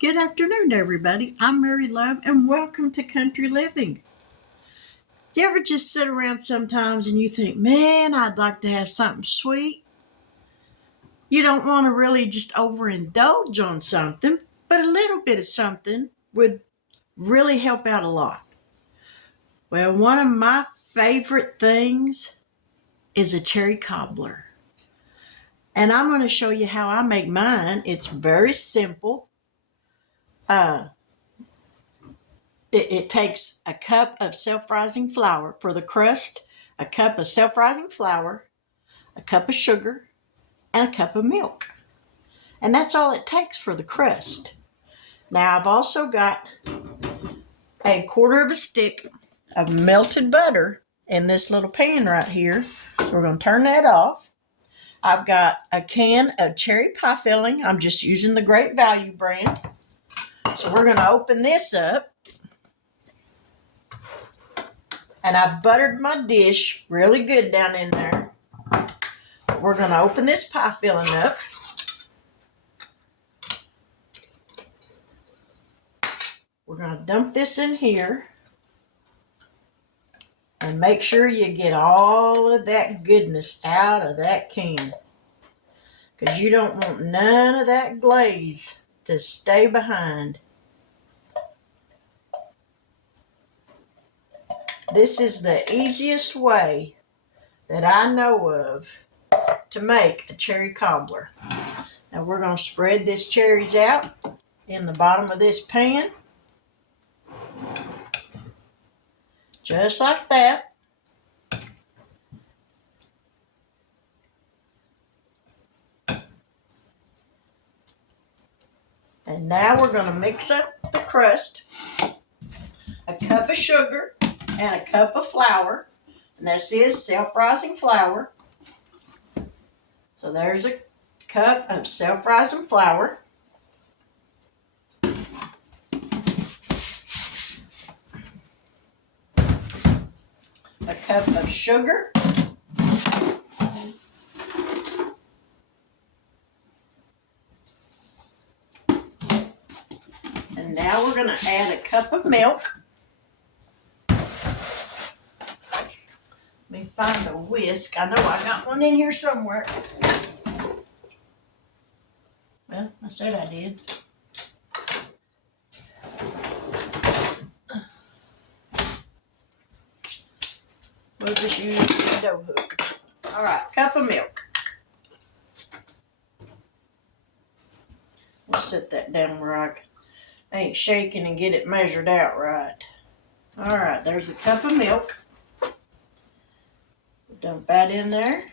Good afternoon, everybody. I'm Mary Love, and welcome to Country Living. Do you ever just sit around sometimes and you think, man, I'd like to have something sweet? You don't want to really just overindulge on something, but a little bit of something would really help out a lot. Well, one of my favorite things is a cherry cobbler. And I'm going to show you how I make mine. It's very simple. It takes a cup of self-rising flour for the crust, a cup of self-rising flour, a cup of sugar, and a cup of milk. And that's all it takes for the crust. Now I've also got a quarter of a stick of melted butter in this little pan right here. So we're going to turn that off. I've got a can of cherry pie filling. I'm just using the Great Value brand. So we're going to open this up. And I buttered my dish really good down in there. We're going to open this pie filling up. We're going to dump this in here. And make sure you get all of that goodness out of that can. Because you don't want none of that glaze to stay behind. This is the easiest way that I know of to make a cherry cobbler. Now we're going to spread this cherries out in the bottom of this pan. Just like that. And now we're going to mix up the crust. A cup of sugar and a cup of flour. And this is self-rising flour. So there's a cup of self-rising flour. A cup of sugar. And now we're going to add a cup of milk. Let me find a whisk. I know I got one in here somewhere. Well, I said I did. We'll just use the dough hook. All right, cup of milk. We'll set that down where I ain't shaking and get it measured out right. All right, there's a cup of milk. Dump that in there.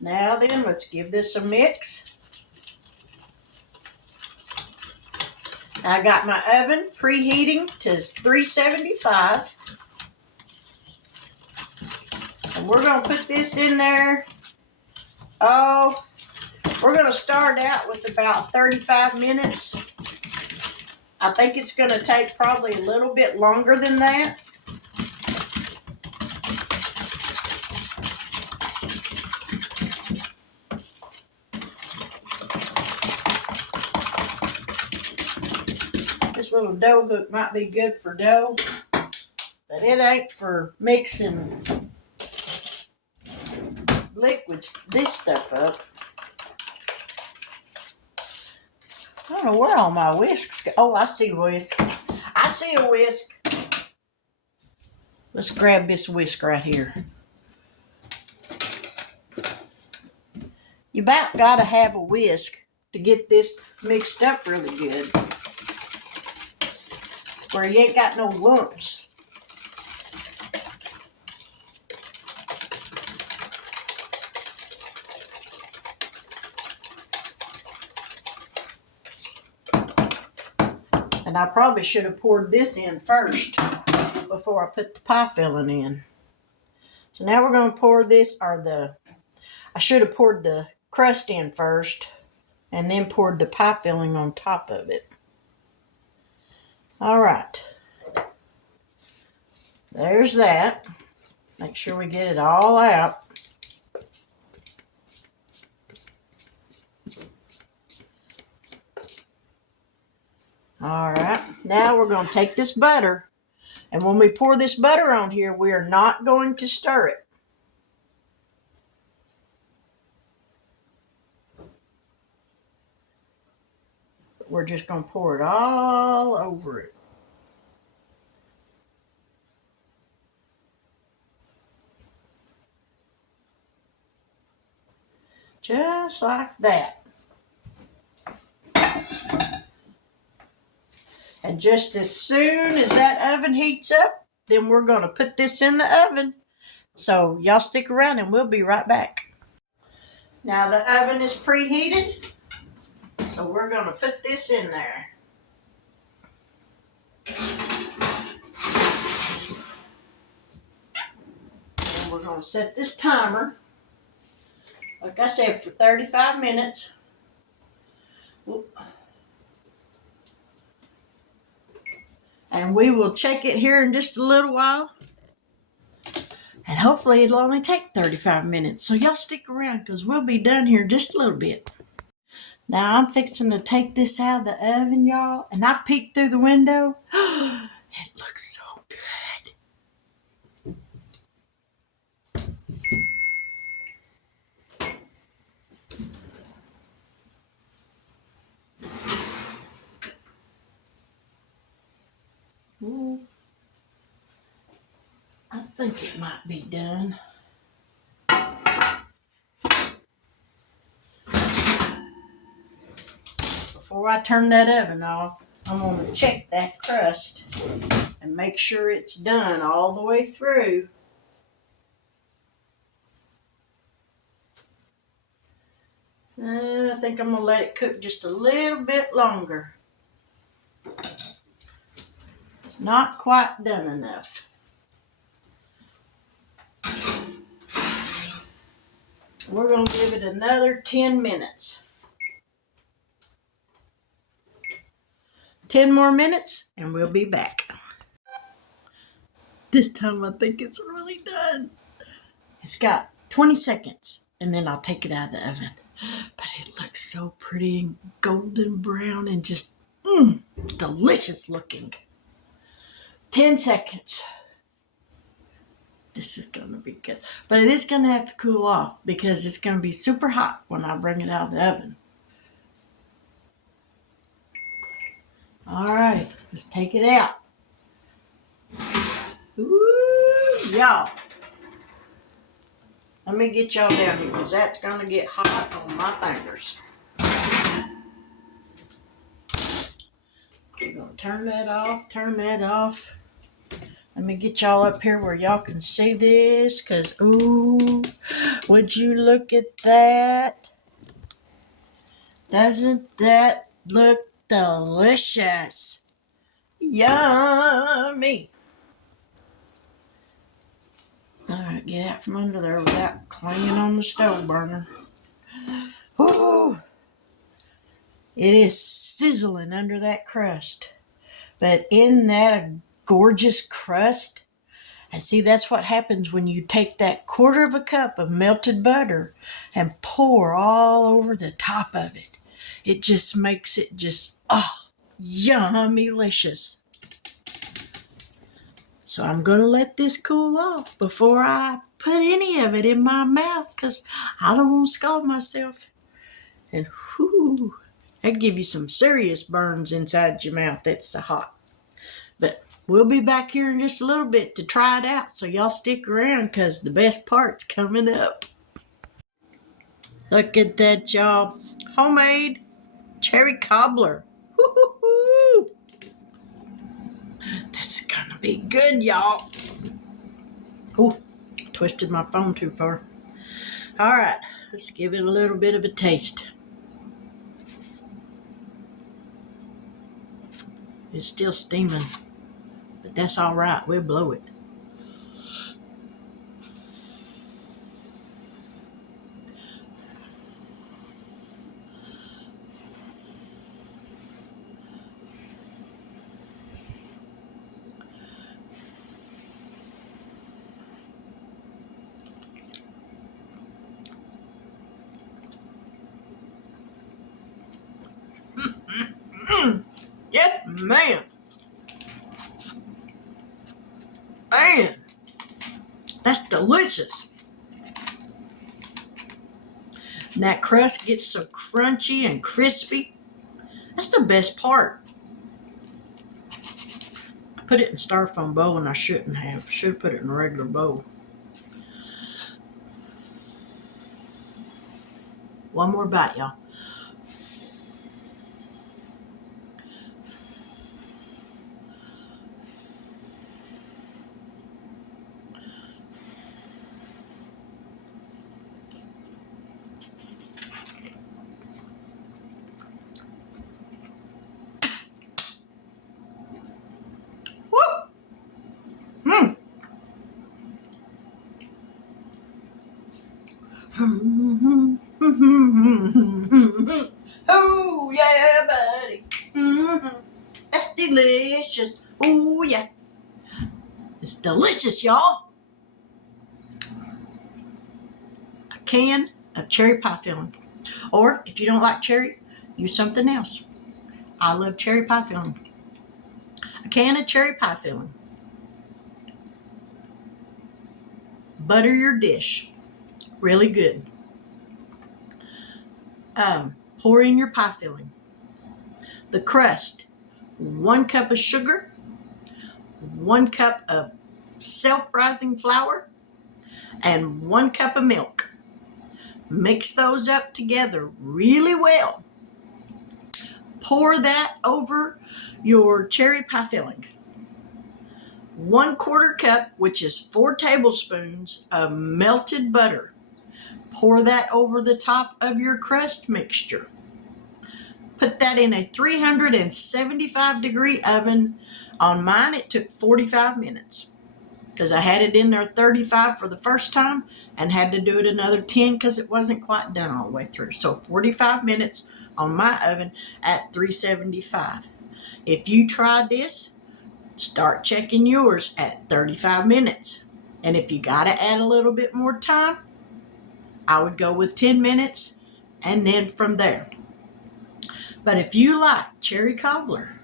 Now then, let's give this a mix. I got my oven preheating to 375. And we're going to put this in there. Oh, we're going to start out with about 35 minutes. I think it's going to take probably a little bit longer than that. This little dough hook might be good for dough, but it ain't for mixing liquids, this stuff up. I don't know where all my whisks go. Oh, I see a whisk. I see a whisk. Let's grab this whisk right here. You about got to have a whisk to get this mixed up really good, where you ain't got no lumps. And I probably should have poured this in first before I put the pie filling in. So now we're going to pour this, I should have poured the crust in first and then poured the pie filling on top of it. All right. There's that. Make sure we get it all out. All right, now we're going to take this butter, and when we pour this butter on here, we are not going to stir it. We're just going to pour it all over it. Just like that. And just as soon as that oven heats up, then we're going to put this in the oven. So y'all stick around and we'll be right back. Now the oven is preheated, so we're going to put this in there. And we're going to set this timer, like I said, for 35 minutes. And we will check it here in just a little while. And hopefully it'll only take 35 minutes. So y'all stick around because we'll be done here in just a little bit. Now I'm fixing to take this out of the oven, y'all. And I peeked through the window. It looks so good. Ooh. I think it might be done. Before I turn that oven off, I'm going to check that crust and make sure it's done all the way through. I think I'm going to let it cook just a little bit longer. It's not quite done enough. We're going to give it another 10 minutes. 10 more minutes and we'll be back. This time I think it's really done. It's got 20 seconds and then I'll take it out of the oven. But it looks so pretty and golden brown and just delicious looking. 10 seconds. This is going to be good. But it is going to have to cool off because it's going to be super hot when I bring it out of the oven. All right, let's take it out. Ooh, y'all. Let me get y'all down here because that's going to get hot on my fingers. We're going to turn that off, turn that off. Let me get y'all up here where y'all can see this because, ooh, would you look at that? Doesn't that look delicious? Yummy. All right, get out from under there without clanging on the stove burner. Ooh, it is sizzling under that crust. But isn't that a gorgeous crust? And see, that's what happens when you take that 1/4 of a cup of melted butter and pour all over the top of it. It just makes it just, yummy-licious. So I'm going to let this cool off before I put any of it in my mouth because I don't want to scald myself. And whoo, that'd give you some serious burns inside your mouth. That's so hot. But we'll be back here in just a little bit to try it out. So y'all stick around because the best part's coming up. Look at that, y'all. Homemade cherry cobbler. Woo-hoo-hoo. This is going to be good, y'all. Ooh, twisted my phone too far. All right, let's give it a little bit of a taste. It's still steaming, but that's all right. We'll blow it. Yep. Man. Man. That's delicious. And that crust gets so crunchy and crispy. That's the best part. I put it in a styrofoam bowl and I shouldn't have. Should have put it in a regular bowl. One more bite, y'all. Oh, yeah, buddy. That's delicious. Oh, yeah. It's delicious, y'all. A can of cherry pie filling. Or if you don't like cherry, use something else. I love cherry pie filling. A can of cherry pie filling. Butter your dish. Really good. Pour in your pie filling. The crust. 1 cup of sugar. 1 cup of self-rising flour. And 1 cup of milk. Mix those up together really well. Pour that over your cherry pie filling. 1/4 cup, which is 4 tablespoons of melted butter. Pour that over the top of your crust mixture. Put that in a 375-degree oven. On mine, it took 45 minutes because I had it in there 35 for the first time and had to do it another 10 because it wasn't quite done all the way through. So 45 minutes on my oven at 375. If you try this, start checking yours at 35 minutes. And if you got to add a little bit more time, I would go with 10 minutes and then from there. But if you like cherry cobbler,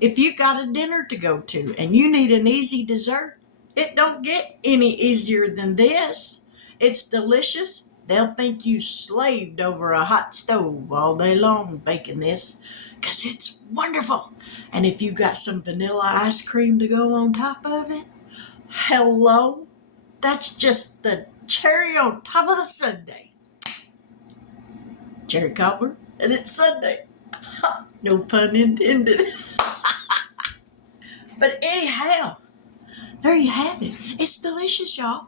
if you got a dinner to go to and you need an easy dessert, it don't get any easier than this. It's delicious. They'll think you slaved over a hot stove all day long baking this because it's wonderful. And if you got some vanilla ice cream to go on top of it, hello, that's just the cherry on top of the sundae. Cherry cobbler, and it's Sunday. No pun intended. But anyhow, there you have it. It's delicious, y'all.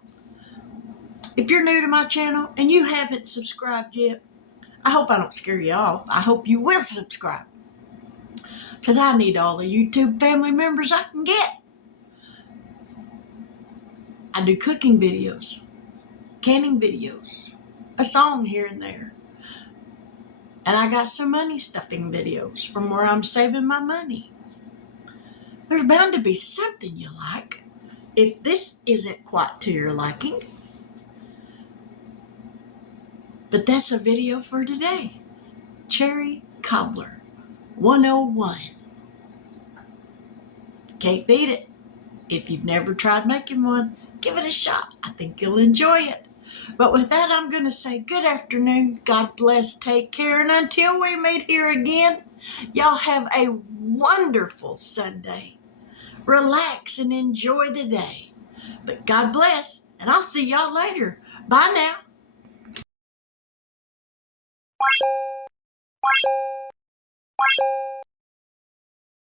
If you're new to my channel and you haven't subscribed yet, I hope I don't scare you off. I hope you will subscribe. Because I need all the YouTube family members I can get. I do cooking videos, canning videos, a song here and there. And I got some money stuffing videos from where I'm saving my money. There's bound to be something you like. If this isn't quite to your liking. But that's a video for today. Cherry Cobbler 101. Can't beat it. If you've never tried making one, give it a shot. I think you'll enjoy it. But with that, I'm going to say good afternoon. God bless. Take care. And until we meet here again, y'all have a wonderful Sunday. Relax and enjoy the day. But God bless. And I'll see y'all later. Bye now.